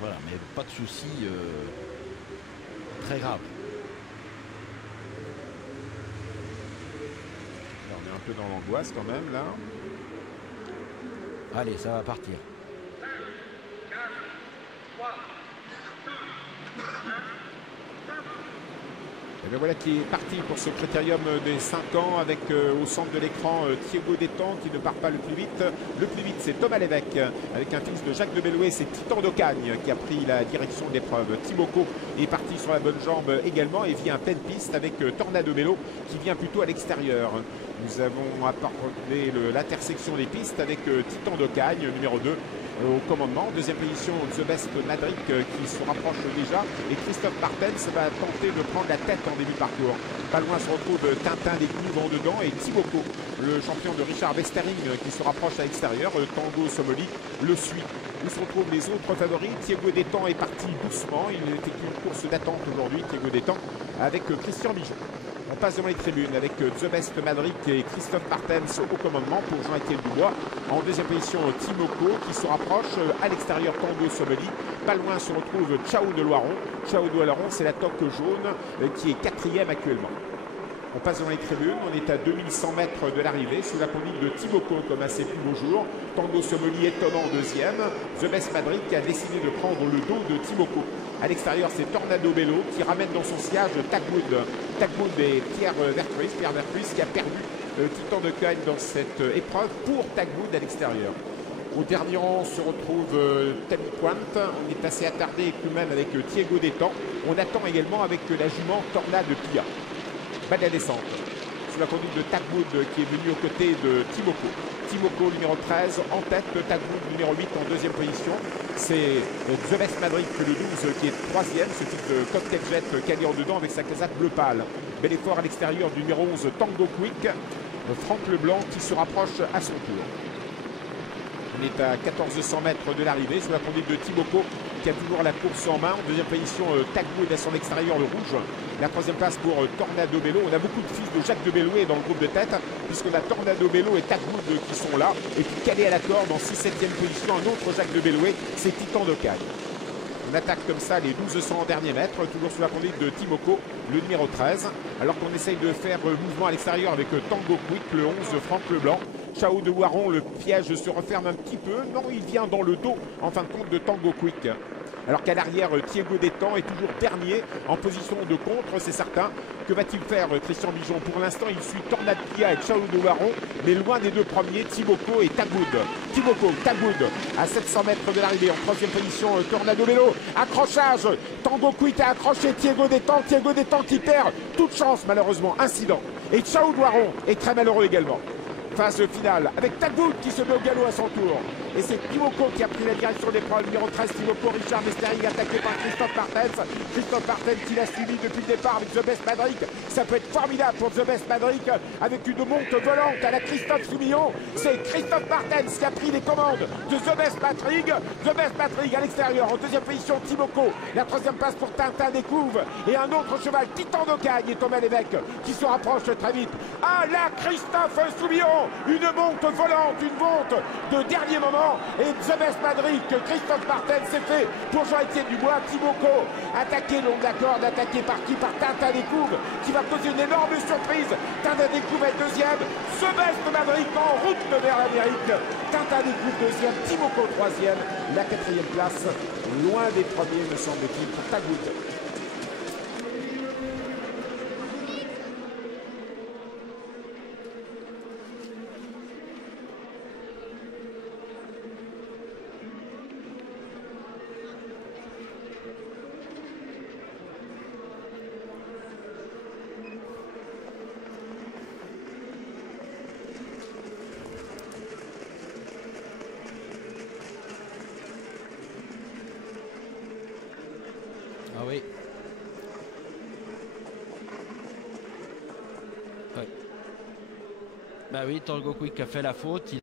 Voilà, mais pas de soucis très graves. Là, on est un peu dans l'angoisse quand même là. Allez, ça va partir. Et bien voilà qui est parti pour ce critérium des 5 ans avec au centre de l'écran Thiégo Détang qui ne part pas le plus vite. Le plus vite c'est Thomas Lévesque avec un fils de Jacques de Bellouet, c'est Titan d'Ocagne qui a pris la direction de l'épreuve. Timoko est parti sur la bonne jambe également et vient en pleine piste avec Tornado Mélo qui vient plutôt à l'extérieur. Nous avons apporté l'intersection des pistes avec Titan d'Ocagne numéro 2 au commandement. Deuxième position, The Best Madrid qui se rapproche déjà. Et Christophe Martens va tenter de prendre la tête en début de parcours. Pas loin se retrouve Tintin des Gnoux dedans et Timoko, le champion de Richard Westering qui se rapproche à l'extérieur. Tango Somoli le suit. Où se retrouvent les autres favoris. Thiégo Détang est parti doucement. Il n'était qu'une course d'attente aujourd'hui, Thiégo Détang, avec Christian Bijon. On passe devant les tribunes avec The Best Madrid et Christophe Martens au commandement pour Jean-Étienne Dubois. En deuxième position, Timoko qui se rapproche. À l'extérieur, Tango Someli. Pas loin se retrouve Chao de Loiron. Chao de Loiron, c'est la toque jaune qui est quatrième actuellement. On passe dans les tribunes, on est à 2100 mètres de l'arrivée, sous la conduite de Timoko comme à ses plus beaux jours. Tango Somoli étonnant en deuxième. The Best Madrid qui a décidé de prendre le dos de Timoko. À l'extérieur, c'est Tornado Bello qui ramène dans son sillage Tagwood. Tagwood et Pierre Vercruis qui a perdu Titan d'Ocagne dans cette épreuve pour Tagwood à l'extérieur. Au dernier rang se retrouve Tammy Pointe. On est assez attardé tout de même avec Thiégo Détang. On attend également avec la jument Tornado Pia. Bas de la descente, sous la conduite de Tagwood qui est venu aux côtés de Timoko. Timoko numéro 13 en tête, Tagwood numéro 8 en deuxième position. C'est The Best Madrid le 12 qui est troisième, ce type de cocktail jet calé en dedans avec sa casaque bleu pâle. Bel effort à l'extérieur du numéro 11 Tango Quick. Franck Leblanc qui se rapproche à son tour. On est à 1400 mètres de l'arrivée sous la conduite de Timoko qui a toujours la course en main. En deuxième position, Tagwood à son extérieur, le rouge. La troisième place pour Tornado Bello. On a beaucoup de fils de Jacques de Bellouet dans le groupe de tête, puisqu'on a Tornado Bello et Tagwood qui sont là. Et puis calé à la corde en 6-7e position, un autre Jacques de Bellouet, c'est Titan d'Ocagne. On attaque comme ça les 1200 derniers mètres, toujours sous la conduite de Timoko, le numéro 13. Alors qu'on essaye de faire mouvement à l'extérieur avec Tango Quick, le 11 de Franck Leblanc. Chao de Loiron, le piège se referme un petit peu. Non, il vient dans le dos, en fin de compte, de Tango Quick. Alors qu'à l'arrière, Thiégo Détang est toujours dernier en position de contre, c'est certain. Que va-t-il faire, Christian Bijon? Pour l'instant, il suit Tornado Pia et Chao de Loiron, mais loin des deux premiers, Timoko et Tagwood. Timoko, Tagwood, à 700 mètres de l'arrivée, en troisième position, Tornado Bello. Accrochage, Tango Quick a accroché Thiégo Détang qui perd toute chance, malheureusement, incident. Et Chao de Loiron est très malheureux également. Phase finale avec Tagwood qui se met au galop à son tour. Et c'est Timoko qui a pris la direction des preuves. Numéro 13, Timoko, Richard Mestering attaqué par Christophe Martens. Christophe Martens qui l'a suivi depuis le départ avec The Best Madrid. Ça peut être formidable pour The Best Madrid avec une monte volante à la Christophe Soumillon. C'est Christophe Martens qui a pris les commandes de The Best Madrid. The Best Madrid à l'extérieur. En deuxième position, Timoko. La troisième place pour Tintin Découvre. Et un autre cheval, Titan d'Ocagne et Thomas Lévesque qui se rapproche très vite. Ah là, Christophe Soumillon. Une monte volante, une monte de dernier moment. Et The Best Madrid que Christophe Martens s'est fait pour Jean-Étienne Dubois. Timoko attaqué long de la corde, attaqué par qui? Par Tintin Découvre qui va poser une énorme surprise. Tintin Découvre est deuxième. The Best Madrid en route vers l'Amérique. Tintin Découvre deuxième, Timoko troisième. La quatrième place, loin des premiers me semble-t-il pour Tagwood. Ah oui. Ouais. Bah oui, Tango Quick a fait la faute.